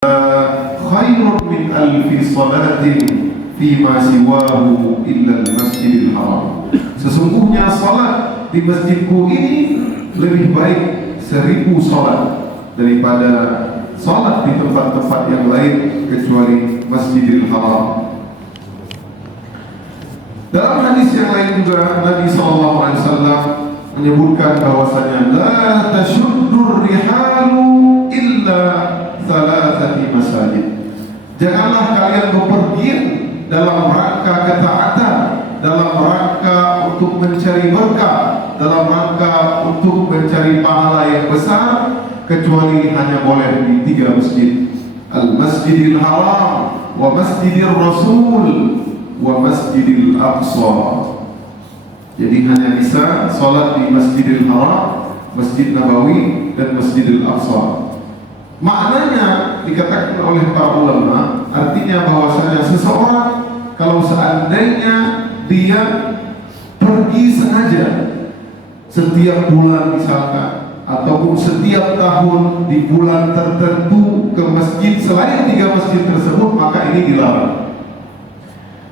khairun min alfi salatin fima siwahu illa al-masjidil haram. Sesungguhnya salat di masjidku ini lebih baik 1000 salat daripada salat di tempat-tempat yang lain kecuali Masjidil Haram. Dalam hadis yang lain juga Nabi SAW menyebutkan bahwasanya la tashuddur rihalu illa thalathati masajid. Janganlah kalian bepergian dalam rangka ketaatan, dalam rangka untuk mencari berkah, dalam rangka untuk mencari pahala yang besar, kecuali hanya boleh di 3 masjid: Al-Masjidil Haram, wa Masjidil Rasul, wa Masjidil Aqsa. Jadi hanya bisa salat di Masjidil Haram, Masjid Nabawi, dan Masjidil Aqsa. Maknanya dikatakan oleh para ulama, artinya bahwasanya seseorang kalau seandainya dia pergi sengaja setiap bulan misalkan, ataupun setiap tahun di bulan tertentu ke masjid selain 3 masjid tersebut, maka ini dilarang.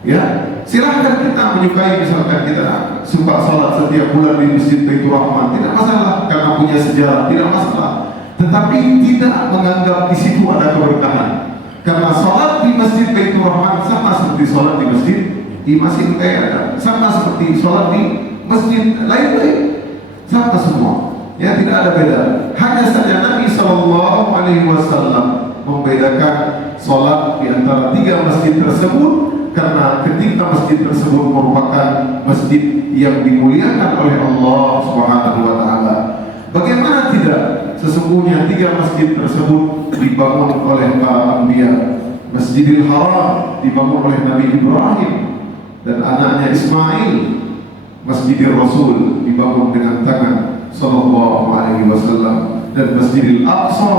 Ya, silahkan kita menyukai, misalkan kita suka sholat setiap bulan di Masjid Baitur Rahman, tidak masalah karena punya sejarah, tidak masalah. Tetapi tidak menganggap di situ ada keberkahan. Karena sholat di Masjid Baitur Rahman sama seperti sholat di masjid kayak sama seperti sholat di masjid lain-lain, sama semua. Ya, tidak ada beda. Hanya saja Nabi SAW membedakan sholat di antara 3 masjid tersebut, karena ketika masjid tersebut merupakan masjid yang dimuliakan oleh Allah Subhanahu wa Ta'ala. Bagaimana tidak? Sesungguhnya 3 masjid tersebut dibangun oleh para anbiya. Masjidil Haram dibangun oleh Nabi Ibrahim dan anaknya Ismail. Masjidil Rasul dibangun dengan tangan Sallallahu Alaihi Wasallam, dan Masjidil Aqsa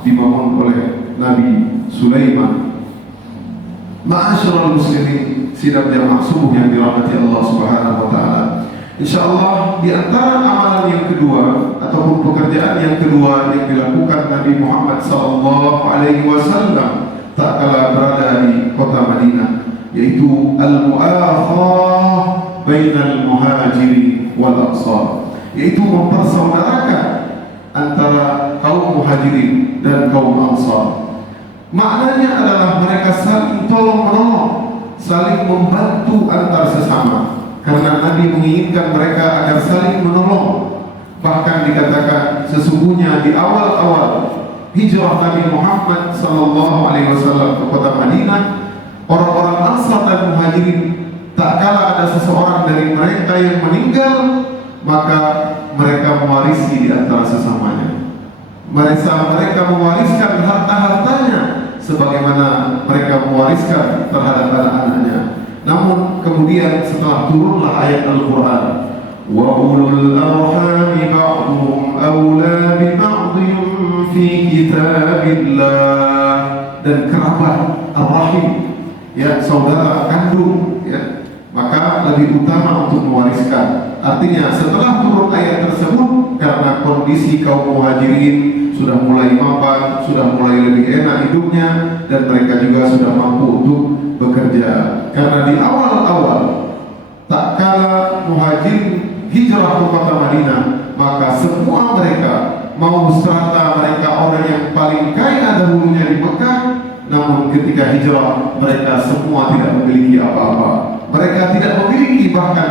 dibangun oleh Nabi Sulaiman. Ma'asyiral muslimin, sidang jamaah subuh yang dirahmati Allah Subhanahu wa Ta'ala. Insyaallah di antara amalan yang kedua ataupun pekerjaan yang kedua yang dilakukan Nabi Muhammad sallallahu alaihi wasallam tatkala berada di kota Madinah, yaitu al-mu'akhah bainal muhajirin wal ansar, yaitu mempersaudarakan antara kaum muhajirin dan kaum ansar. Maknanya adalah mereka saling tolong-menolong, saling membantu antar sesama, karena Nabi menginginkan mereka agar saling menolong. Bahkan dikatakan sesungguhnya di awal-awal hijrah Nabi Muhammad SAW ke kota Madinah, orang-orang Ansar dan Muhajirin, tak kala ada seseorang dari mereka yang meninggal, maka mereka mewarisi di antara sesamanya. Mereka mewariskan harta-hartanya sebagaimana mereka mewariskan terhadap anak-anaknya. Namun kemudian setelah turunlah ayat Al-Quran, wa ulul arhami ba'duhum awla bi ba'dhin fi kitabillah, dan kerabat ar-rahim, ya, saudara kandung, ya, maka lebih utama untuk mewariskan. Artinya setelah turun ayat tersebut, karena kondisi kaum muhajirin sudah mulai mapan, sudah mulai lebih enak hidupnya, dan mereka juga sudah mampu untuk bekerja. Karena di awal-awal tak kala muhajirin hijrah ke kota Madinah, maka semua mereka, mau serata mereka orang yang paling kaya dahulunya di Mekah, namun ketika hijrah mereka semua tidak memiliki apa-apa. Mereka tidak memiliki, bahkan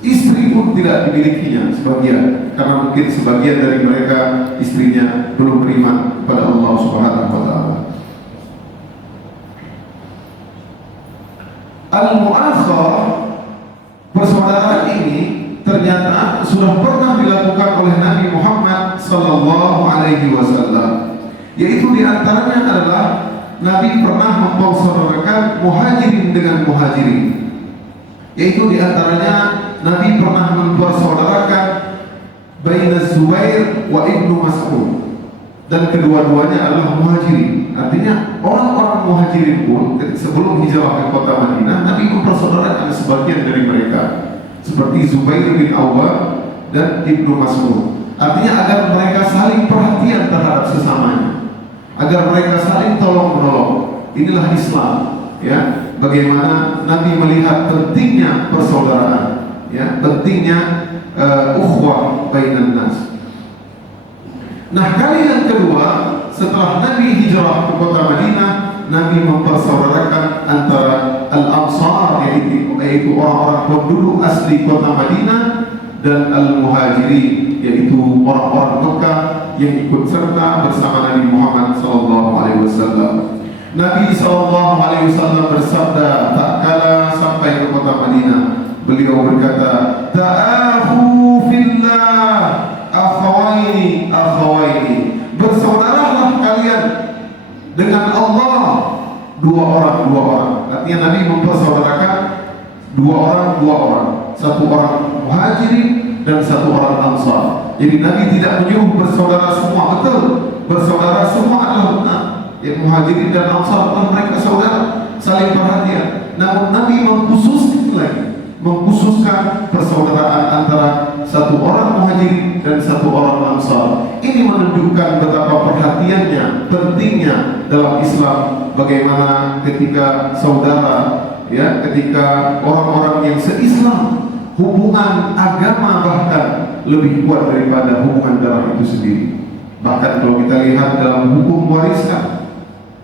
istri pun tidak dimilikinya sebagian, karena mungkin sebagian dari mereka istrinya belum beriman kepada Allah Subhanahu wa Ta'ala. Al-mu'akhah, persaudaraan ini ternyata sudah pernah dilakukan oleh Nabi Muhammad sallallahu alaihi wasallam, yaitu diantaranya adalah Nabi pernah mempersaudarakan muhajirin dengan muhajirin, yaitu diantaranya Nabi pernah mempersaudarakan baina Zubair wa Ibnu Mas'ud, dan kedua-duanya adalah muhajirin. Artinya orang-orang muhajirin pun sebelum hijrah ke kota Madinah, Nabi mempersaudarakan sebagian dari mereka, seperti Zubair bin Awwam dan Ibnu Mas'ud. Artinya agar mereka saling perhatian terhadap sesamanya, agar mereka saling tolong menolong. Inilah Islam, ya. Bagaimana Nabi melihat pentingnya persaudaraan, ya, pentingnya ukhuwah bainan nas. Nah, kali yang kedua setelah Nabi hijrah ke kota Madinah, Nabi mempersaudarakan antara Al-Ansar, yaitu orang-orang penduduk asli kota Madinah, dan Al-Muhajirin, yaitu orang-orang Mekah yang ikut serta bersama Nabi Muhammad SAW. Nabi SAW bersabda tak kala sampai ke kota Madinah, beliau berkata, ta'afu fillah akhawaini akhawaini, bersaudaralah kalian dengan Allah dua orang. Artinya Nabi mempersaudarakan dua orang, satu orang Muhajirin dan satu orang Ansar. Jadi Nabi tidak menyuruh bersaudara semua, betul, bersaudara semua adalah benar. Yang Muhajirin dan Ansar mereka saudara, saling perhatian. Namun Nabi mengkhususkan persaudaraan antara satu orang Muhajirin dan satu orang Ansar. Ini menunjukkan betapa perhatiannya, pentingnya dalam Islam, bagaimana ketika saudara, ya, ketika orang-orang yang se-Islam, hubungan agama bahkan lebih kuat daripada hubungan darah itu sendiri. Bahkan kalau kita lihat dalam hukum warisan,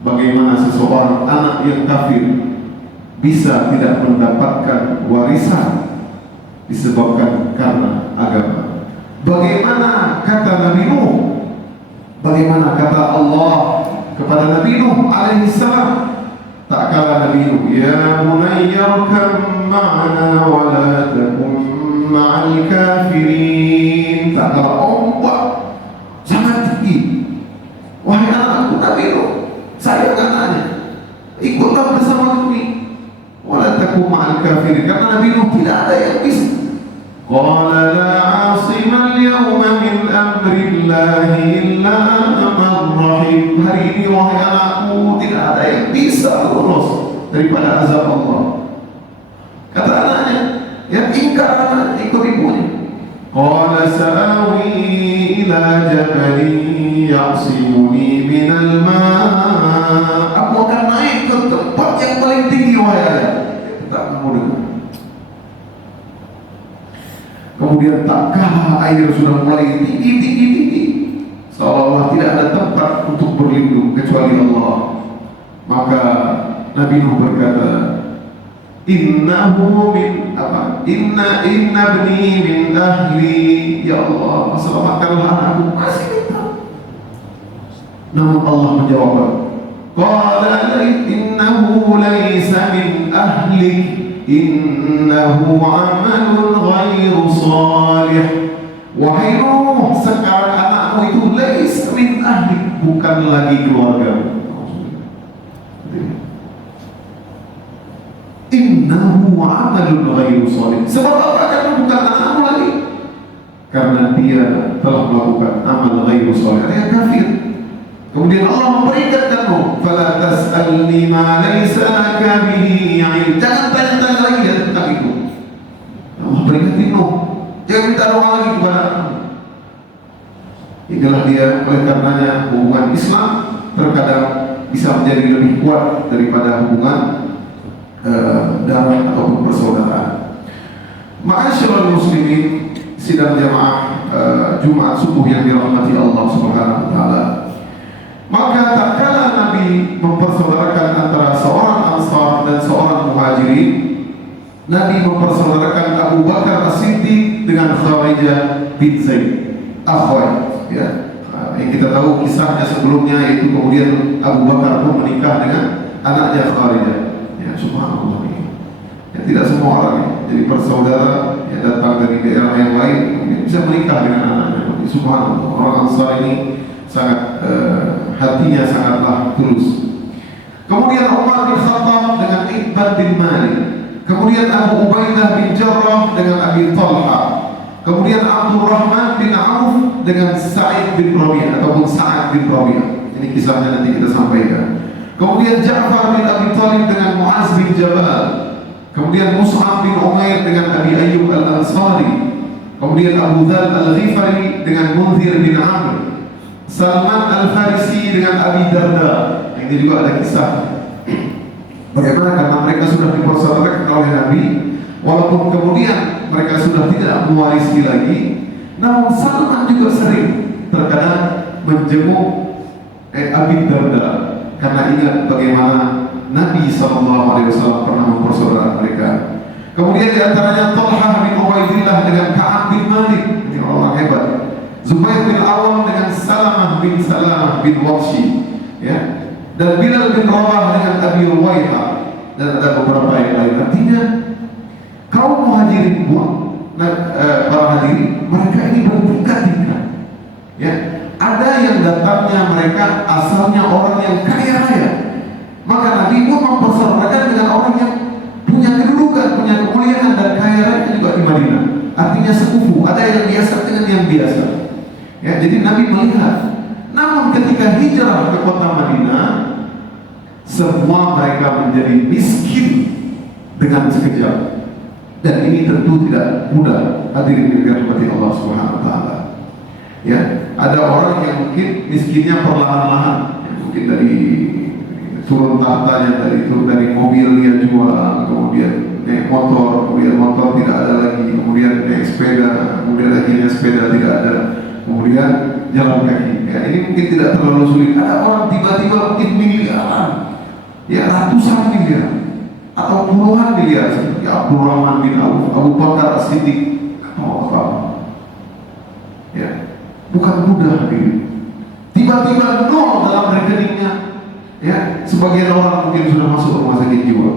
bagaimana seseorang anak yang kafir bisa tidak mendapatkan warisan disebabkan karena agama. Bagaimana kata Nabi Nuh, bagaimana kata Allah kepada Nabi Nuh alaihissalam, tak kala Nabi Nuh, ya bunayyarkam ma'ana wa la takun ma'al kafirin, tak kala ombak sangat tinggi, wahai anakku Nabi Nuh, saya katanya ikutlah bersama kami, wa la takun ma'al kafirin, karena Nabi Nuh tidak ada yang bisa. Qala la 'asima al-yawma min amrillahi illa man rahim, hari ini wahai anakku tidak ada yang bisa lolos daripada azab Allah. Kata anaknya, yang ingkar anak ikut ibunya. Qala sa'awi ila jabalin ya'simuni minal ma', aku akan naik ke tempat yang paling tinggi wahai ayah. Tak kamu dengar. Kemudian tak kalah air sudah mulai tinggi, seolah-olah tidak ada tempat untuk berlindung kecuali Allah. Maka Nabi Nuh berkata, innahu min apa? Inna ibni min ahli, ya Allah, selamatkanlah anakku. Masih minta. Namun Allah menjawab, qala innahu laysa min ahlik, innahu amalun ghairu salih. Wahai Nuh, sekarang anakmu itu laysa min ahlik, bukan lagi keluarga. Innahu amalun ghairu salih. Sebab apa? Karena bukan anakmu lagi, karena dia telah melakukan amal ghairu salih, dia kafir. Kemudian Allah memperingatkanmu, fala tas'alni ma laysa laka bihi 'ilm, jangan tanya-tanya lagi tentang itu. Allah peringatin Nuh, jangan minta doa lagi kepada aku. Inilah dia, oleh karenanya hubungan Islam terkadang bisa menjadi lebih kuat daripada hubungan darah ataupun persaudaraan. Ma'asyiral muslimin, sidang jamaah Jumat subuh yang dirahmati Allah Subhanahu wa taala. Maka tak kala Nabi mempersaudarakan antara seorang Ansar dan seorang Muhajirin, Nabi mempersaudarakan Abu Bakar As-Siddiq dengan Kharijah bin Zaid, akhwat, ya. Yang kita tahu kisahnya sebelumnya, yaitu kemudian Abu Bakar pun menikah dengan anaknya Kharijah. Ya, subhanallah. Ya, tidak semua orang jadi bersaudara yang datang dari daerah yang lain bisa menikah dengan anaknya. Subhanallah. Orang Ansar ini sangat hatinya sangatlah tulus. Kemudian Umar bin Khattab dengan Ibn bin Malik, kemudian Abu Ubaidah bin Jarrah dengan Abi Talha, kemudian Abdurrahman bin Auf dengan Sa'id bin Rabi'ah ataupun Sa'ad bin Rabi'ah. Ini kisahnya nanti kita sampaikan. Kemudian Ja'far bin Abi Thalib dengan Mu'az bin Jabal, kemudian Mus'ab bin Umair dengan Abi Ayyub al-Ansari, kemudian Abu Dhal al-Ghifari dengan Munzir bin Amr, Salman Al-Farisi dengan Abi Darda. Ini juga ada kisah bagaimana karena mereka sudah dipersaudarakan oleh Nabi, walaupun kemudian mereka sudah tidak mewarisi lagi, namun Salman juga sering terkadang menjenguk Abi Darda karena ingat bagaimana Nabi SAW pernah mempersaudarakan mereka. Kemudian diantaranya Talha bin Ubaidillah dengan Ka'ab bin Malik, ini orang hebat. Zubair bin Awam dengan Salamah bin Waqshi, ya. Dan Bilal bin Rabah dengan Abi Ruwaiha, dan ada beberapa yang lain. Artinya kaum muhajirin pun, para hadirin, mereka ini bertingkat-tingkat, ya. Ada yang datangnya mereka asalnya orang yang kaya raya, maka Nabi pun mempersaudarakan dengan orang yang punya kedudukan, punya kemuliaan dan kaya raya juga di Madinah. Artinya sekufu, ada yang biasa dengan yang biasa. Ya, jadi Nabi melihat. Namun ketika hijrah ke kota Madinah, semua mereka menjadi miskin dengan sekejap. Dan ini tentu tidak mudah, hadirin yang dirahmati Allah Subhanahu wa taala. Ya, ada orang yang mungkin miskinnya perlahan-lahan, mungkin dari turun tahtanya, dari mobil dia jual, kemudian naik motor, kemudian motor tidak ada lagi, kemudian naik sepeda, kemudian akhirnya sepeda tidak ada, kemudian jalan kaki. Ya, ini mungkin tidak terlalu sulit. Ada orang tiba-tiba mungkin miliaran, ya ratusan miliar atau puluhan miliar, seperti Abdurrahman bin Auf, Abu Bakar As-Siddiq, apa? Ya, bukan mudah ini. Tiba-tiba nol dalam rekeningnya. Ya, sebagian orang mungkin sudah masuk rumah sakit jiwa.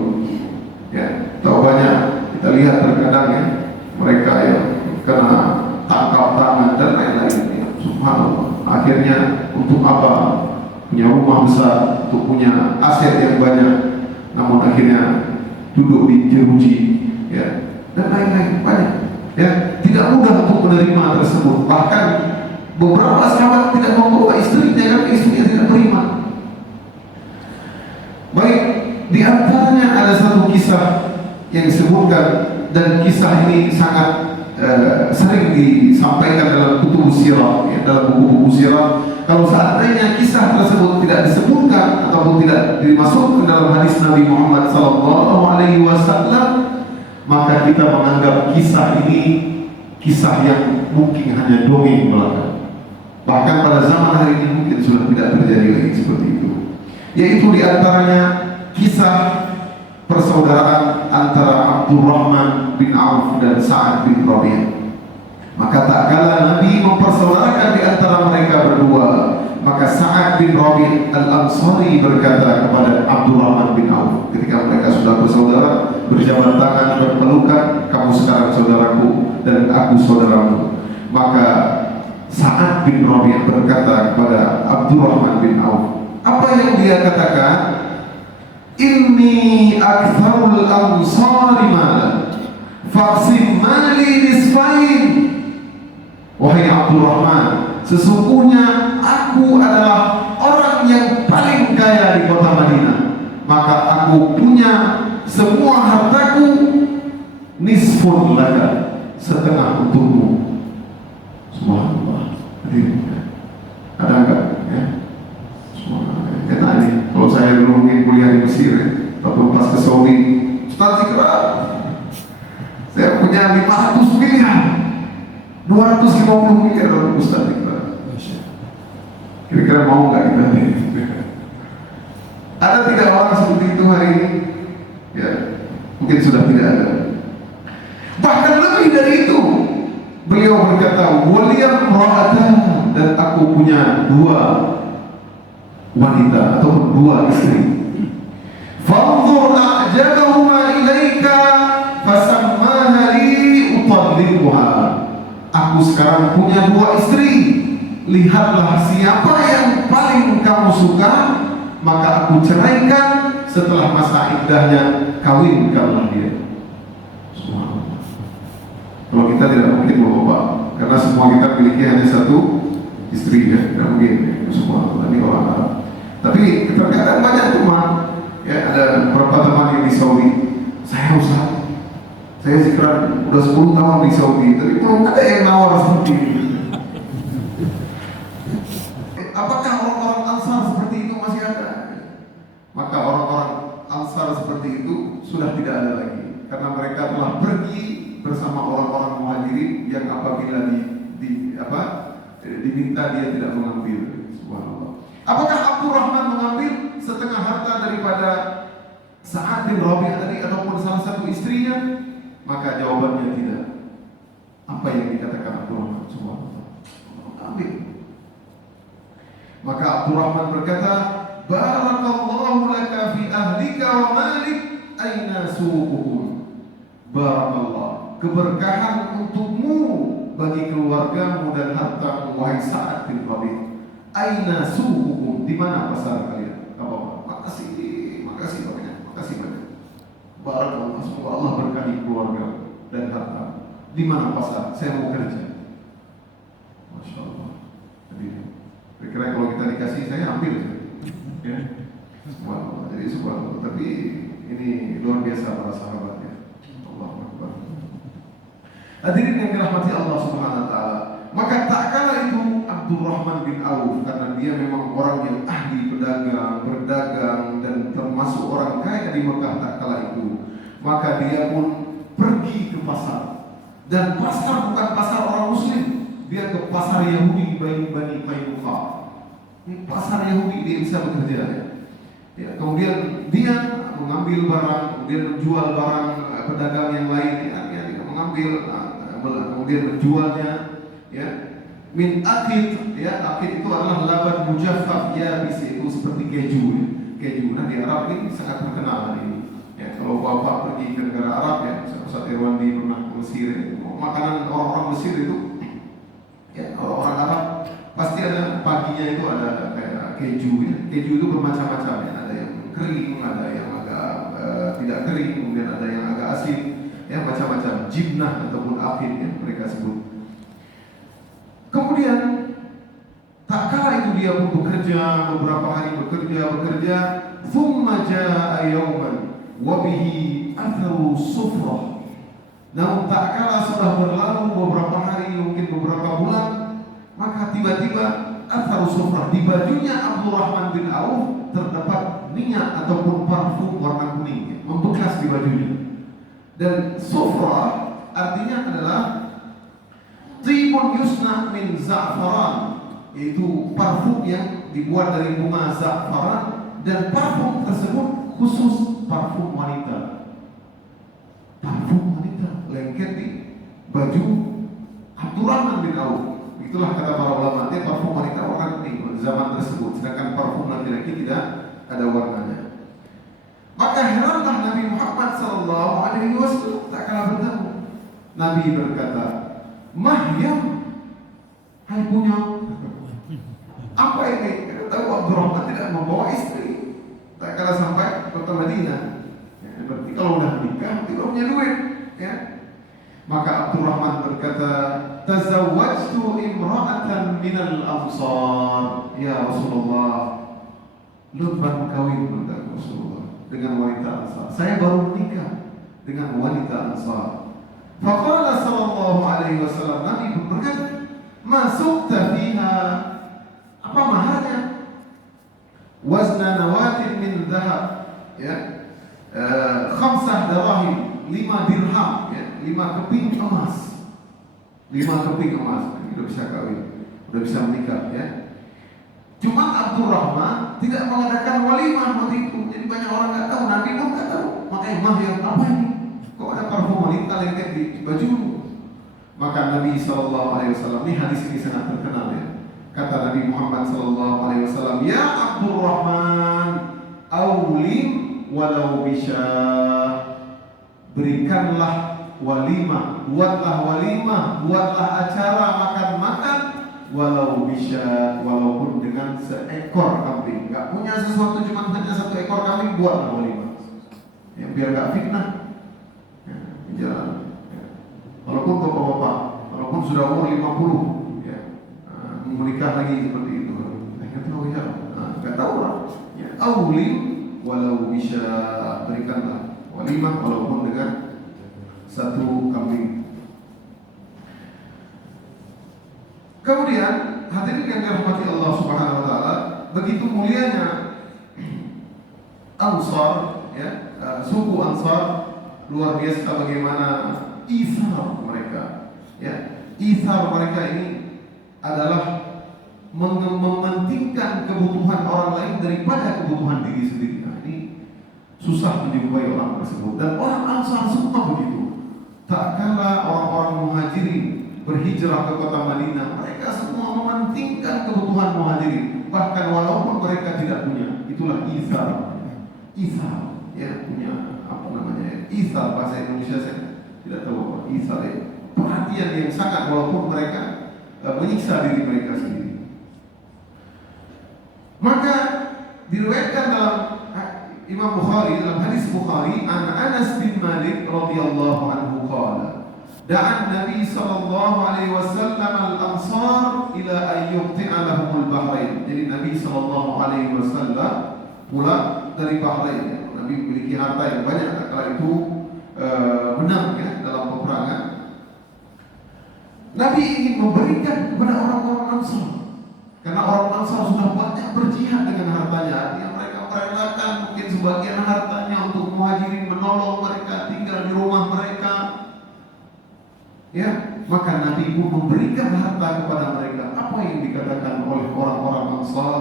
Ya, tahu banyak kita lihat terkadang ya, mereka yang kena tangkap tangan dan lain-lain. Ya, subhanallah. Akhirnya untuk apa? Punya rumah besar, untuk punya aset yang banyak, namun akhirnya duduk di jeruji, ya, dan lain-lain banyak. Ya, tidak mudah untuk menerima tersebut. Bahkan beberapa sahabat tidak membawa istrinya karena istrinya tidak beriman. Baik, di antaranya ada satu kisah yang disebutkan, dan kisah ini sangat sering disampaikan dalam buku sirah, ya, dalam buku-buku sirah. Kalau seandainya kisah tersebut tidak disebutkan ataupun tidak dimasukkan dalam hadis Nabi Muhammad SAW, maka kita menganggap kisah ini kisah yang mungkin hanya dongeng belaka. Bahkan pada zaman hari ini mungkin sudah tidak terjadi lagi seperti itu. Yaitu diantaranya kisah persaudaraan antara Abdurrahman bin Auf dan Sa'ad bin Rabi'. Maka tak kala Nabi mempersaudarakan di antara mereka berdua, maka Sa'ad bin Rabi' Al-Ansari berkata kepada Abdurrahman bin Auf, ketika mereka sudah bersaudara, berjabat tangan, berpelukan, kamu sekarang saudaraku dan aku saudaramu. Maka Sa'ad bin Rabi' berkata kepada Abdurrahman bin Auf, apa yang dia katakan? Inni aktsarul ansari malan faqsim mali nisfain. Wahai Abdurrahman, sesungguhnya aku adalah orang yang paling kaya di kota Madinah, maka aku punya semua hartaku nisfun laka, setengah untukmu. Subhanallah. Ada enggak? Ya? Enak nih, kalau saya dulu mungkin kuliah di Mesir, ya, atau pas ke Saudi, Ustaz Zikra, saya punya 500 miliar, 250 miliar dalam Ustaz Zikra. Kira-kira mau nggak kita nih? Ada tidak orang seperti itu hari ini? Ya, mungkin sudah tidak ada. Bahkan lebih dari itu, beliau berkata, waliyam ra'atan, dan aku punya dua wanita atau dua istri. Fanzur a'jabahuma ilaika fasammaha li utalliquha. Aku sekarang punya dua istri, lihatlah siapa yang paling kamu suka, maka aku ceraikan, setelah masa iddahnya kawinkanlah dia. Subhanallah. Kalau kita tidak mungkin bapak, karena semua kita miliki hanya satu istri, ya, tidak mungkin. Subhanallah, ini orang Arab. Tapi terkadang banyak teman, ya, ada beberapa teman yang di Saudi. Saya Zikran udah 10 tahun di Saudi, tapi belum ada yang nawar seperti ini. seperti itu sudah tidak ada lagi, karena mereka telah pergi bersama orang-orang muhajirin yang apabila diminta dia tidak mengambil. Subhanallah. Apakah Abdurrahman mengambil setengah harta daripada Sa'ad bin Rabi'ah tadi ataupun salah satu istrinya? Maka jawabannya tidak. Apa yang dikatakan Abdurrahman? Subhanallah, mengambil. Maka Abdurrahman berkata, barakallahu laka fi ahlika wa malik aina suquhum. Barakallah, keberkahan untukmu bagi keluargamu dan hartamu, wahai Sa'ad bin Rabi'ah. Aina suquhum, di mana pasar kalian? Makasih banyak, makasih banyak. Barakallah, semoga Allah berkahi keluarga dan harta. Di mana pasar? Saya mau kerja. Masya Allah. Kira-kira kalau kita dikasih, saya ambil. Ya. Subhanallah. Jadi subhanallah. Tapi ini luar biasa para sahabatnya. Allahu Akbar. Hadirin yang dirahmati Allah Subhanahu wa taala. Maka tak kala itu Abdurrahman bin Auf, karena dia memang orang yang ahli berdagang dan termasuk orang kaya di Mekah tak kala itu, maka dia pun pergi ke pasar. Dan pasar bukan pasar orang muslim, dia ke pasar Yahudi Bani Qainuqa. Ini pasar Yahudi, dia bisa bekerja. Ya, kemudian dia mengambil barang, kemudian menjual barang pedagang yang lain. Dia mengambil, kemudian menjualnya. Ya, min akid, ya, akid itu adalah laban mujaffaf, ya, bisa itu seperti keju. Ya. Keju. Nah di Arab ini sangat terkenal ini. Ya, kalau bapak pergi ke negara Arab, ya, Ustaz Irwandi pernah ke Mesir, ya, makanan orang-orang Mesir itu, ya, orang Arab pasti ada paginya itu ada kayak keju. Ya. Keju itu bermacam-macam, ya. Ada yang kering, ada yang agak tidak kering, kemudian ada yang agak asin, ya, macam-macam. Jibnah ataupun akid, ya, mereka sebut. Kemudian tak kala itu dia pun bekerja, beberapa hari bekerja, thumma jaa yawman wa bihi atharu sufrah. Namun tak kala sudah berlalu beberapa hari, mungkin beberapa bulan, maka tiba-tiba atharu sufrah, di bajunya Abdurrahman bin Auf terdapat minyak ataupun parfum warna kuning, membekas di bajunya. Dan sufrah artinya adalah tibun yusna min za'faran, yaitu parfum yang dibuat dari bunga za'faran, dan parfum tersebut khusus parfum wanita. Parfum wanita lengket di baju Abdurrahman bin Auf. Itulah kata para ulama, dia parfum wanita warna kuning zaman tersebut, sedangkan parfum laki-laki tidak ada warnanya. Maka heranlah Nabi Muhammad SAW tak kalah bertemu. Nabi berkata, Mahyam, hai punya apa ini? Kita tahu Abdurrahman tidak membawa istri, tak kala sampai kota Madinah. Ya, berarti kalau udah menikah tidak punya duit. Ya. Maka Abdurrahman berkata, tazawwajtu imra'atan minal ansar. Ya Rasulullah, lutfan kawin dengan Rasulullah dengan wanita ansar. Saya baru menikah dengan wanita ansar. Faqala sallallahu alaihi wasallam, Nabi pun berkata, masukta fiha, apa maharnya? Wazna nawatin min dhahab, ya, 5 dirham, 5 dirham, ya, 5 keping emas. 5 keping emas, udah bisa kawin, udah bisa menikah, ya. Cuma Abdurrahman tidak mengadakan walimah waktu itu, jadi banyak orang nggak tahu, Nabi pun nggak tahu. Makanya mahir apa ini? Kok ada parfum wanita lengket di baju? Maka Nabi SAW, ini hadis ini sangat terkenal, ya. Kata Nabi Muhammad SAW, ya Abdurrahman, awlim walau bisyah, berikanlah walimah, buatlah acara makan-makan, walau bisyah, walaupun dengan seekor kambing. Gak punya sesuatu, cuma hanya 1 ekor kambing, buatlah walimah, ya, biar gak fitnah. Jalan. Ya. Walaupun bapak-bapak, walaupun sudah umur 50, ya, menikah lagi seperti itu, nggak tahu ya, nggak tahu lah. Ya. Awlim walau bisa, berikanlah walimah walaupun dengan 1 kambing. Kemudian hadirin yang dirahmati Allah Subhanahu Wa Taala, begitu mulianya Ansar ya, suku Ansar luar biasa bagaimana ithar mereka, ya. Ithar mereka ini adalah mementingkan kebutuhan orang lain daripada kebutuhan diri sendiri. Nah, ini susah menjumpai orang tersebut, dan orang Ansar semua begitu. Tak kala orang-orang Muhajirin berhijrah ke kota Madinah, mereka semua mementingkan kebutuhan Muhajirin, bahkan walaupun mereka tidak punya. Itulah ithar. Ithar, ya, punya apa namanya? Ithar, bahasa Indonesia saya tidak tahu apa ithar, ya. Perhatian yang sangat walaupun mereka menyiksa diri mereka sendiri. Maka diriwayatkan dalam Imam Bukhari, dalam hadis Bukhari, an Anas bin Malik radhiyallahu anhu qala, da'a Nabi sallallahu alaihi wasallam al-ansar ila an yuqti'a lahum al-bahrain. Jadi Nabi sallallahu alaihi wasallam pulang dari Bahrain. Nabi memiliki harta yang banyak kala itu, menang ya dalam peperangan. Nabi ingin memberikan kepada orang-orang Ansar, karena orang Ansar sudah banyak berjihad dengan hartanya. Artinya mereka merelakan mungkin sebagian hartanya untuk Muhajirin, menolong mereka tinggal di rumah mereka. Ya, maka Nabi pun memberikan harta kepada mereka. Apa yang dikatakan oleh orang-orang Ansar?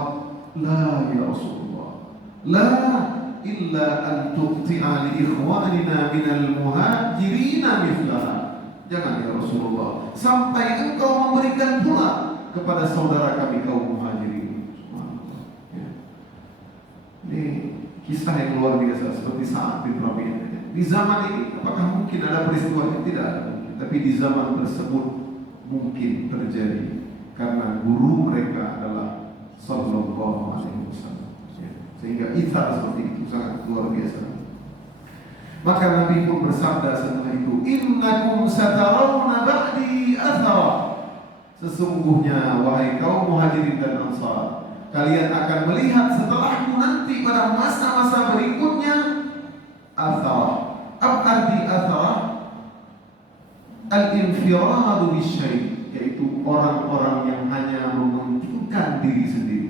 La ya Rasulullah, la illa an tuqti'a li ikhwanina minal muhajirina mithlaha. Jangan ya Rasulullah, sampai engkau memberikan pula kepada saudara kami kaum Muhajirin. Ya. Ini kisah yang luar biasa, seperti Sa'ad bin Rabi'ah. Di zaman ini apakah mungkin ada peristiwa yang tidak ada? Tapi di zaman tersebut mungkin terjadi karena guru mereka adalah sallallahu alaihi wasallam. Ya. Sehingga ithar seperti itu sangat luar biasa. Maka Nabi pun bersabda setelah itu, innakum satarawna ba'di athara. Sesungguhnya wahai kaum Muhajirin dan Ansar, kalian akan melihat setelahku nanti pada masa-masa berikutnya athara. Apa arti athara? Al-infiradu bisyai', yaitu orang-orang yang hanya mementingkan diri sendiri,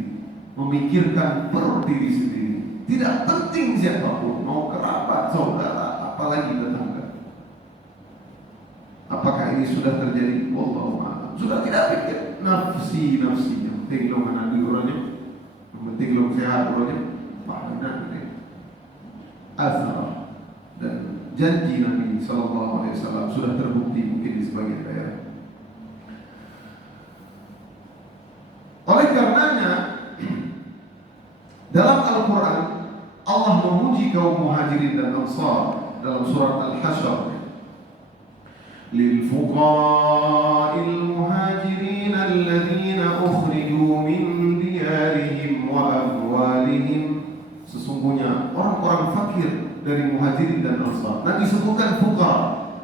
memikirkan per diri sendiri, tidak penting siapapun, mau kerabat, saudara, apalagi tetangga. Apakah ini sudah terjadi? Wallahu a'lam. Sudah tidak pikir nafsi-nafsinya, penting lo mana orangnya, penting lo sehat orangnya, benar ini. Azhar dan janji Nabi sallallahu alaihi wasallam sudah terbukti mungkin di sebagian daerah. Oleh karenanya dalam Al-Quran Allah memuji kaum Muhajirin dan Ansar dalam surat Al-Hasyr. Lil fuqara'il muhajirin alladziina ukhriju min diyarihim wa amwalihim. Sesungguhnya orang-orang fakir dari Muhajirin dan Ansar. Nabi sebutkan fuqara,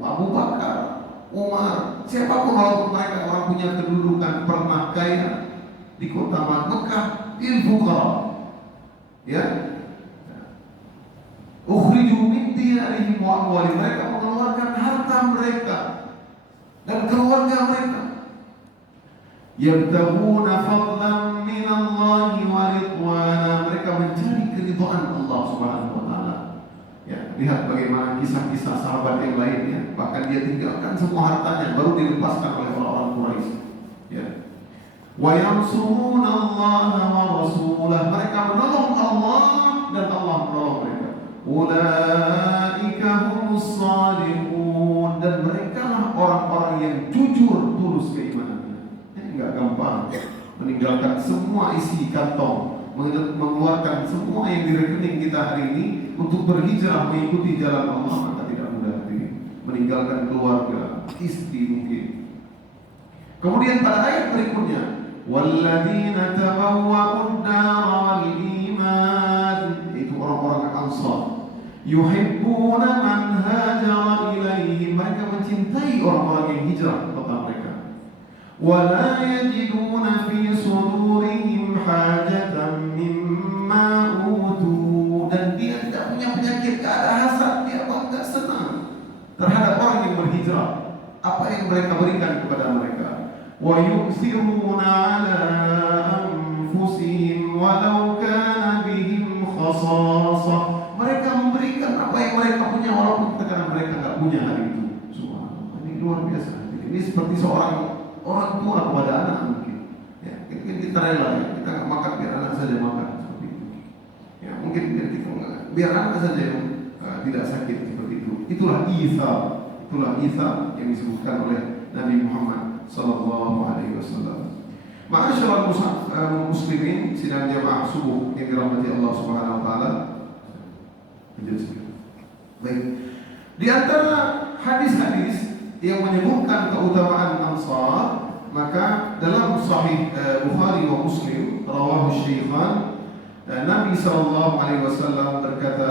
Abu Bakar, Umar, siapapun walaupun mereka orang punya kedudukan, pernah kaya di kota Makkah, lil fuqara. Ya. Ukhriju min diyarihim wa amwalihim, mereka mengeluarkan harta mereka dan keluarga mereka. Yabtaguna fadlan min Allah wa ridwana, mereka mencari keridhaan Allah Subhanahu wa taala. Ya, lihat bagaimana kisah-kisah sahabat yang lainnya, bahkan dia tinggalkan semua hartanya baru dilepaskan oleh orang-orang Quraisy. Ya. Wa yansuruna Allah wa rasulahu, mereka menolong Allah dan Allah menolong mereka. Ulaika humus shadiqun, dan mereka lah orang-orang yang jujur tulus keimanannya. Ini enggak gampang meninggalkan semua isi kantong, mengeluarkan semua yang di rekening kita hari ini untuk berhijrah mengikuti jalan Allah, maka tidak mudah ini. Meninggalkan keluarga, istri mungkin. Kemudian pada ayat berikutnya, walladzina tabawwa'ud dara wal iman, itu orang-orang Ansar. Yuhibbuna man hajara ilaihim, mereka mencintai orang-orang yang hijrah ke kota mereka. Wa la yajiduna fi sudurihim hajatan mimma utu, dan dia tidak punya penyakit, tidak ada hasad, dia bangga senang terhadap orang yang berhijrah, apa yang mereka berikan kepada mereka. Wa yu'thiruna ala anfusihim walau kana bihim khasasah, mereka punya hari itu. Subhanallah, ini luar biasa. Ini seperti seorang orang tua kepada anak mungkin. Ya, mungkin kita rela ya, kita nggak makan biar anak saja makan seperti itu. Ya, mungkin biar anak saja yang tidak sakit seperti itu. Itulah Isa yang disebutkan oleh Nabi Muhammad Sallallahu Alaihi Wasallam. Ma'asyiral muslimin, sidang jamaah subuh yang dirahmati Allah Subhanahu Wa Taala. Baik, di antara hadis-hadis yang menyebutkan keutamaan Ansar, maka dalam Sahih Bukhari wa Muslim, rawahu Syaikhan, Nabi Sallallahu Alaihi Wasallam berkata,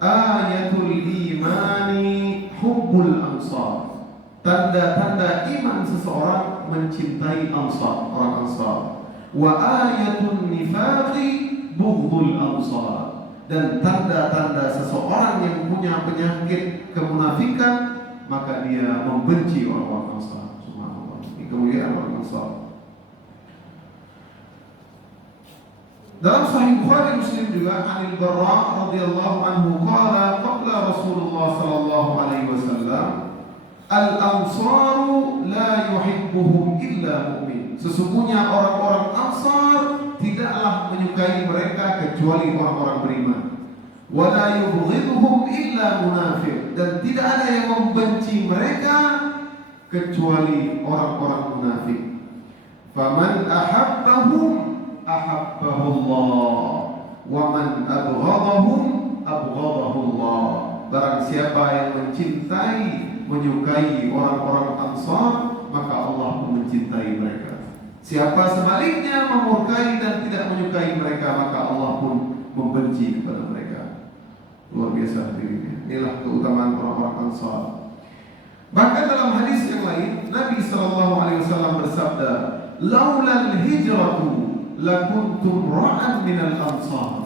ayatul imani hubbul ansar. Tanda-tanda iman seseorang mencintai Ansar, orang Ansar. Wa ayatul nifaqi bughdul ansar. Dan tanda-tanda seseorang yang punya penyakit kemunafikan, maka dia membenci orang-orang Ansar. Subhanallah. Ini kemuliaan orang Ansar. Dalam Sahih Bukhari Muslim juga, Anil Barra radhiyallahu anhu qala qala Rasulullah sallallahu alaihi wasallam, al-ansaru la yuhibbuhum illa mu'min. Sesungguhnya orang-orang Ansar tidaklah menyukai mereka kecuali orang-orang beriman. Wa la yubghidhuhum illa munafiq. Dan tidak ada yang membenci mereka kecuali orang-orang munafik. Faman ahabbahum ahabbahullah wa man abghadahum abghadahullah. Barang siapa yang mencintai, menyukai orang-orang Ansar, maka Allah pun mencintai mereka. Siapa sebaliknya memurkai dan tidak menyukai mereka, maka Allah pun membenci kepada mereka. Luar biasa hadirin. Inilah keutamaan orang-orang Ansar. Bahkan dalam hadis yang lain, Nabi SAW bersabda, laulal hijratu lakuntum ra'an minal ansar.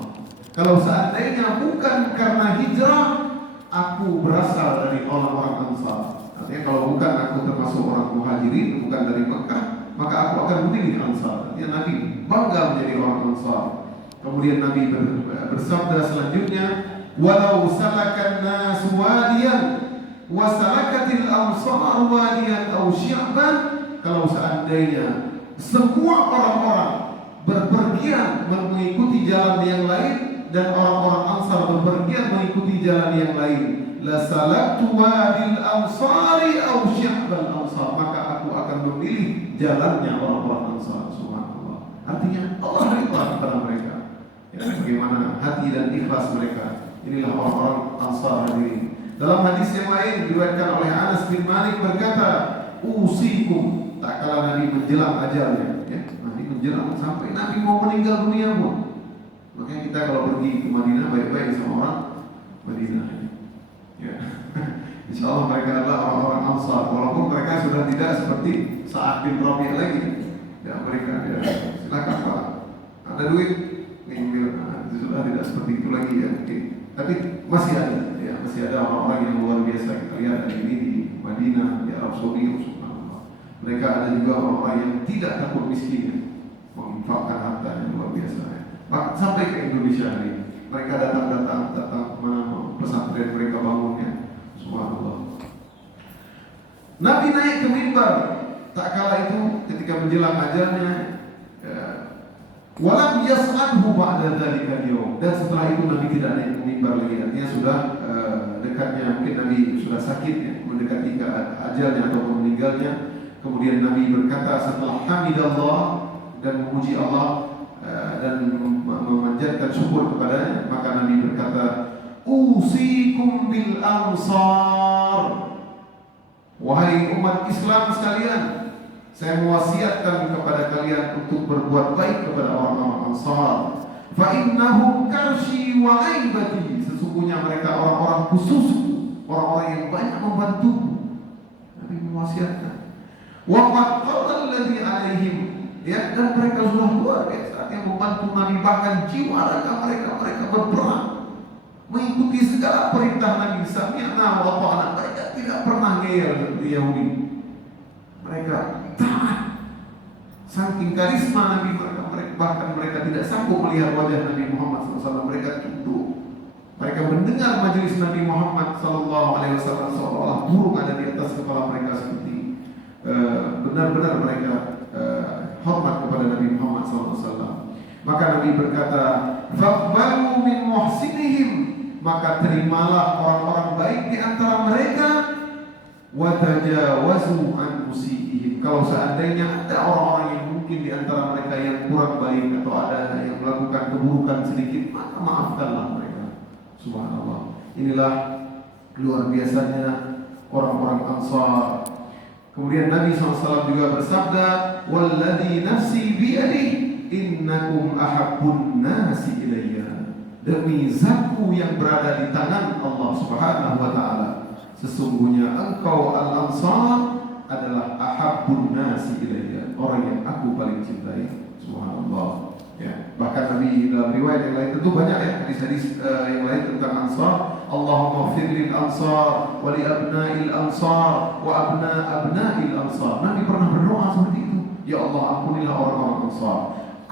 Kalau seandainya bukan karena hijrah, aku berasal dari orang-orang Ansar. Artinya kalau bukan aku termasuk orang Muhajirin, bukan dari Mekah, maka aku akan memilih Ansar. Artinya Nabi bangga menjadi orang Ansar. Kemudian Nabi bersabda selanjutnya, walau salakan nas wadiyan wa salakatil ansar wadiyan aw syi'ban. Kalau seandainya semua orang-orang berpergian mengikuti jalan yang lain dan orang-orang Ansar berpergian mengikuti jalan yang lain, la salaktu wadil ansari aw syi'bal ansar, maka aku akan memilih jalannya orang-orang Ansar. Subhanallah. Artinya Allah ridha kepada mereka. Ya, bagaimana hati dan ikhlas mereka. Inilah orang-orang Ansar hadirin. Dalam hadis yang lain diriwayatkan oleh Anas bin Malik berkata, usikum, tak kala Nabi menjelang ajalnya, ya, Nabi menjelang sampai Nabi mau meninggal dunia pun. Makanya kita kalau pergi ke Madinah baik-baik sama orang Madinah. Ya. Insya Allah mereka adalah orang-orang Ansar, walaupun mereka sudah tidak seperti Sa'ad bin Rabi' lagi. Ya, mereka ya, silakan Pak, ada duit, sudah tidak seperti itu lagi ya. Tapi masih ada, ya, masih ada orang-orang yang luar biasa. Kita lihat hari ini di Madinah, di Arab Saudi, subhanallah. Mereka ada juga orang-orang yang tidak takut miskin, menginfakkan harta yang luar biasa. Ya. Sampai ke Indonesia hari ini, mereka datang mana pesantren mereka bangunnya, subhanallah. Nabi naik ke mimbar, tak kala itu ketika menjelang ajalnya, walam yas'anhu ba'da dzalika al-yawm. Dan setelah itu Nabi tidak naik ke mimbar lagi. Artinya sudah dekatnya, mungkin Nabi sudah sakit ya, mendekati ajalnya atau meninggalnya. Kemudian Nabi berkata setelah hamidallah dan memuji Allah dan memanjatkan syukur kepadanya, maka Nabi berkata, usikum bil ansar. Wahai umat Islam sekalian, saya mewasiatkan kepada kalian untuk berbuat baik kepada orang-orang Ansar. Fa innahum karshi wa aibati. Sesungguhnya mereka orang-orang khususku, orang-orang yang banyak membantu. Nabi mewasiatkan. Wa qad qala alladhi alaihim. Ya, dan mereka sudah luar biasa yang membantu Nabi, bahkan jiwa raga mereka berperang mengikuti segala perintah Nabi. Sami'na wa ta'ana. Mereka tidak pernah ngeyel di Yahudi. Mereka taat. Saking karisma Nabi mereka, bahkan mereka tidak sanggup melihat wajah Nabi Muhammad SAW. Mereka tunduk. Mereka mendengar majelis Nabi Muhammad sallallahu alaihi wasallam seolah-olah burung ada di atas kepala mereka, seperti benar-benar mereka hormat kepada Nabi Muhammad sallallahu alaihi wasallam. Maka Nabi berkata, "Faqbalu min muhsinihim," maka terimalah orang-orang baik di antara mereka, wa tajawazu an musiihim. Kalau seandainya ada orang-orang yang mungkin di antara mereka yang kurang baik atau ada yang melakukan keburukan sedikit, maka maafkanlah mereka. Subhanallah. Inilah luar biasanya orang-orang Ansar. Kemudian Nabi SAW juga bersabda, "Walladzi nafsi biyadihi, innakum ahabbun nasi ilayya." Demi zatku yang berada di tangan Allah Subhanahu wa taala, sesungguhnya engkau al-Ansar adalah ahabbun nasi ilayya, orang yang aku paling cintai. Subhanallah. Ya, bahkan Nabi dalam riwayat yang lain, tentu banyak ya hadis-hadis yang lain tentang Ansar. Allahumma ighfir lil Ansar wa li abna'il Ansar wa abna'il Ansar. Nabi pernah berdoa seperti itu. Ya Allah, ampunilah orang-orang Ansar,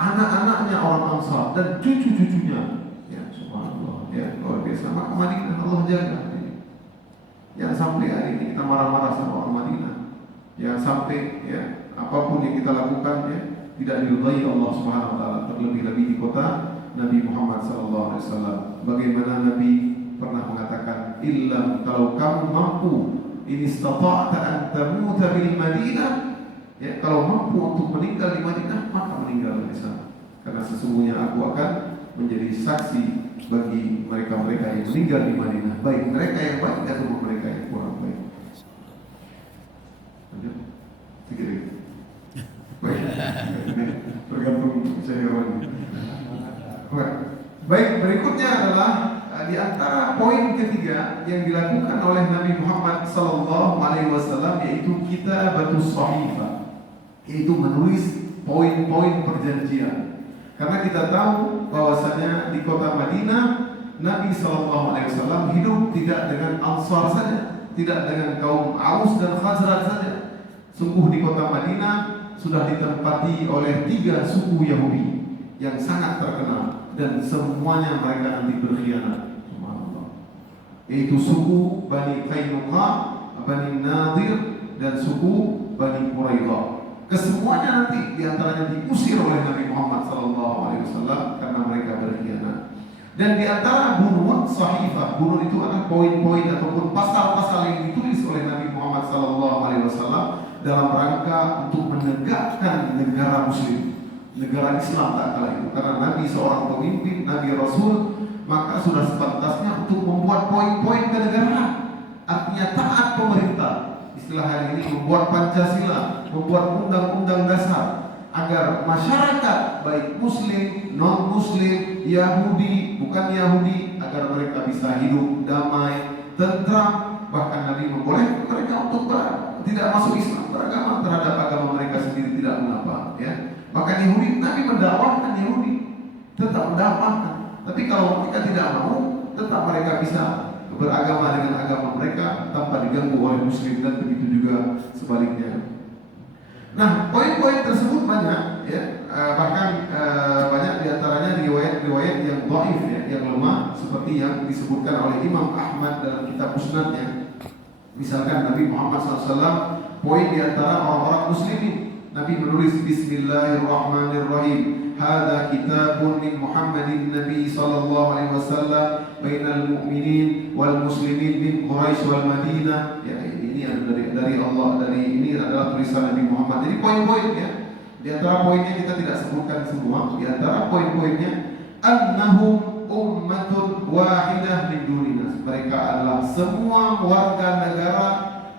anak-anaknya orang Ansar dan cucu-cucunya. Ya, subhanallah. Ya, luar biasa. Maka Madinah Allah jaga. Jangan sampai hari ini kita marah-marah sama orang Madinah. Jangan sampai ya apapun yang kita lakukan ya tidak diridhai Allah Subhanahu wa taala, terlebih-lebih di kota Nabi Muhammad sallallahu alaihi wasallam. Bagaimana Nabi pernah mengatakan, "Illam, kalau kamu mampu, in istata'ta an tamuta bil Madinah," ya, kalau mampu untuk meninggal di Madinah, maka meninggal di sana. Karena sesungguhnya aku akan menjadi saksi bagi mereka-mereka yang meninggal di Madinah, baik mereka yang baik atau mereka yang kurang baik. Lanjut. Sedikit. Baik. Tergantung saya orang. Baik, berikutnya adalah di antara poin ketiga yang dilakukan oleh Nabi Muhammad sallallahu alaihi wasallam, yaitu kitabatus shahifah, yaitu menulis poin-poin perjanjian. Karena kita tahu bahwasanya di kota Madinah Nabi sallallahu alaihi wasallam hidup tidak dengan Ansar saja, tidak dengan kaum Aus dan Khazraj saja. Sungguh di kota Madinah sudah ditempati oleh 3 suku Yahudi yang sangat terkenal dan semuanya mereka nanti berkhianat. Yaitu suku Bani Qainuqa, Bani Nadir, dan suku Bani Quraidah. Kesemuanya nanti diantaranya diusir oleh Nabi Muhammad SAW karena mereka berkhianat. Dan di antara bunun sahifah, bunun itu adalah poin-poin ataupun pasal-pasal yang ditulis oleh Nabi Muhammad SAW dalam rangka untuk menegakkan negara Muslim, negara Islam tak kala itu. Karena Nabi seorang pemimpin, Nabi Rasul, maka sudah sepantasnya untuk membuat poin-poin kenegaraan. Artinya taat pemerintah. Istilah hari ini membuat Pancasila, membuat undang-undang dasar agar masyarakat baik Muslim, non-Muslim, Yahudi, bukan Yahudi, agar mereka bisa hidup damai, tentram. Bahkan Nabi membolehkan mereka untuk tidak masuk Islam, beragama terhadap agama mereka sendiri, tidak mengapa ya. Maka Yahudi, Nabi mendakwahkan Yahudi, tetap mendakwahkan. Tapi kalau mereka tidak mau, tetap mereka bisa beragama dengan agama mereka tanpa diganggu oleh Muslim, dan begitu juga sebaliknya. Nah, poin-poin tersebut banyak ya, bahkan banyak diantaranya riwayat-riwayat yang dhaif ya, yang lemah, seperti yang disebutkan oleh Imam Ahmad dalam kitab Musnadnya. Misalkan Nabi Muhammad SAW, poin diantara orang-orang muslimin, Nabi menulis Bismillahirrahmanirrahim, "Hada kitabun min Muhammadin Nabi sallallahu alaihi wasallam bainal mu'minin wal muslimin min Quraisy wal Madinah." Ya, ini adalah dari Allah, ini adalah tulisan Nabi Muhammad. Jadi poin-poin ya. Di antara poinnya kita tidak sebutkan semua. Di antara poin-poinnya, annahum ummatun wahidah min duninas. Mereka adalah semua warga negara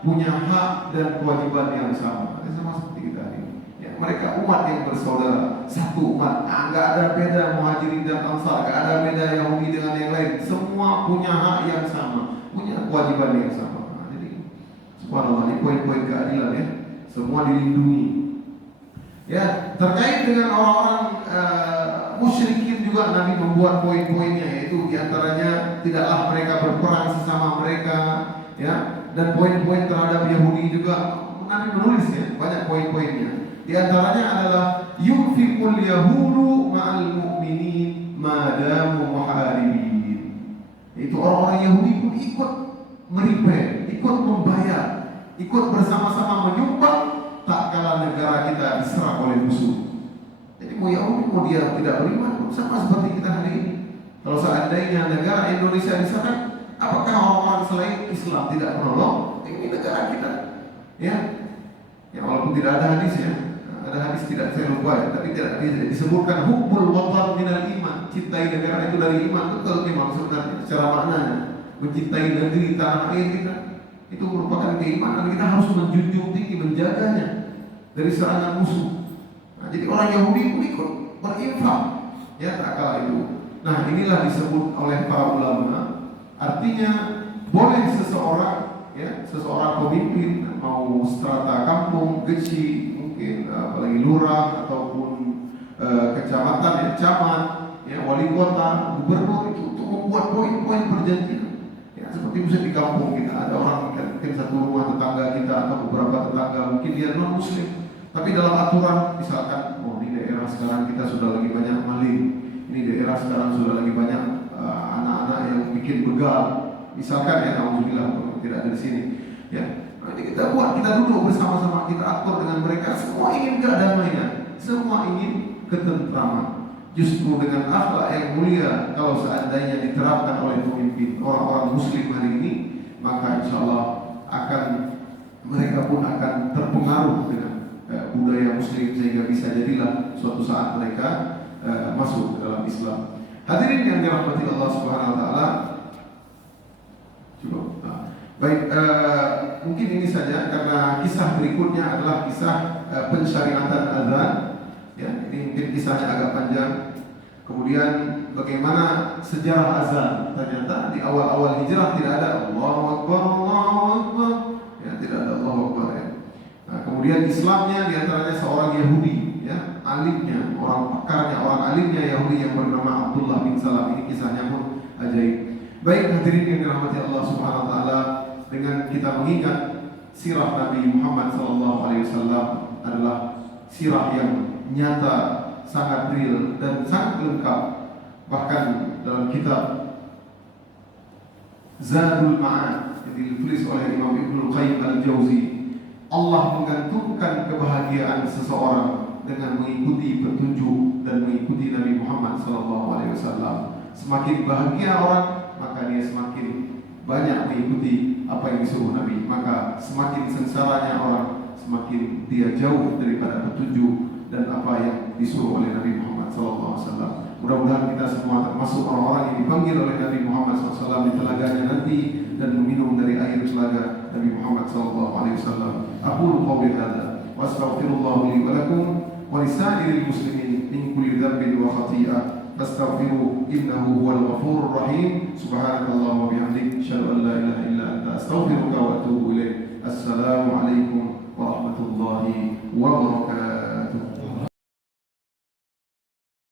punya hak dan kewajiban yang sama. Sama seperti kita ini. Ya, mereka umat yang bersaudara, satu umat. Enggak ada beda Muhajirin dan Ansar, enggak ada beda Yahudi dengan yang lain. Semua punya hak yang sama, punya kewajiban yang sama. Nah, jadi subhanallah, ini poin-poin keadilan ya. Semua dilindungi. Ya, terkait dengan orang-orang musyrikin juga Nabi membuat poin-poinnya, yaitu diantaranya tidaklah mereka berperang sesama mereka, ya, dan poin-poin terhadap Yahudi juga Nabi menulis ya, banyak poin-poinnya. Di antaranya adalah yunfiqul yahudu ma'al mu'minin madamu muharibin. Itu orang-orang merepay, ikut membayar, ikut bersama-sama menyumbang tak kala negara kita diserang oleh musuh. Jadi mau Yahudi mau dia tidak beriman sama seperti kita hari ini. Kalau seandainya negara Indonesia diserang, apakah orang-orang selain Islam tidak menolong? Ini negara kita, ya. Ya walaupun tidak ada hadis ya, ada hadis tidak saya lupa ya, tapi tidak disebutkan hubbul watan minal iman, cintai negara itu dari iman. Betul memang sebenarnya secara maknanya mencintai negeri tanah air kita itu merupakan keimanan. Kita harus menjunjung tinggi menjaganya dari serangan musuh. Nah, jadi orang Yahudi pun ikut berinfak ya tak kala itu. Nah inilah disebut oleh para ulama, artinya boleh seseorang ya, seseorang pemimpin mau strata kampung, geci, mungkin apalagi lurah ataupun kecamatan ya, camat, ya, wali kota, gubernur itu untuk membuat poin-poin perjanjian. Ya, seperti misalnya di kampung kita ada orang mungkin satu rumah tetangga kita atau beberapa tetangga mungkin dia non muslim, tapi dalam aturan misalkan, oh ini daerah sekarang kita sudah lagi banyak maling, ini daerah sekarang sudah lagi banyak anak-anak yang bikin begal, misalkan ya, alhamdulillah tidak ada di sini, ya. Nanti kita buat, kita duduk bersama-sama, kita atur dengan mereka. Semua ingin kedamaian, semua ingin ketentraman. Justru dengan akhlak yang mulia, kalau seandainya diterapkan oleh pemimpin orang-orang Muslim hari ini, maka insya Allah akan mereka pun akan terpengaruh dengan budaya Muslim sehingga bisa jadilah suatu saat mereka masuk ke dalam Islam. Hadirin yang dirahmati Allah Subhanahu Wa Taala. Coba. Baik, mungkin ini saja karena kisah berikutnya adalah kisah pensyariatan azan. Ya, ini mungkin kisahnya agak panjang. Kemudian bagaimana sejarah azan? Ternyata di awal-awal hijrah tidak ada Allahu Akbar, Allahu Akbar. Ya, tidak ada Allahu Akbar ya. Nah, kemudian Islamnya diantaranya seorang Yahudi, ya, alimnya, orang pakarnya, orang alimnya Yahudi yang bernama Abdullah bin Salam. Ini kisahnya pun ajaib. Baik hadirin yang dirahmati Allah Subhanahu Wa Taala, dengan kita mengingat sirah Nabi Muhammad SAW adalah sirah yang nyata, sangat real dan sangat lengkap. Bahkan dalam kitab Zadul Ma'ad yang ditulis oleh Imam Ibnu Qayyim Al-Jauzi, Allah menggantungkan kebahagiaan seseorang dengan mengikuti petunjuk dan mengikuti Nabi Muhammad SAW. Semakin bahagia orang, maka dia semakin banyak mengikuti apa yang disuruh Nabi. Maka semakin sengsaranya orang, semakin dia jauh daripada petunjuk dan apa yang disuruh oleh Nabi Muhammad SAW. Mudah-mudahan kita semua termasuk orang-orang yang dipanggil oleh Nabi Muhammad SAW di telaganya nanti dan meminum dari air telaga Nabi Muhammad SAW. Aqulu qawli hadza wa astaghfirullah li wa lakum wa lisa'iril muslimin min kulli dhanbin wa khati'ah. Fastaghfiruhu innahu huwal ghafurur rahim. Subhanakallahumma wa bihamdik, asyhadu an la ilaha illa anta, astaghfiruka wa atubu ilaik.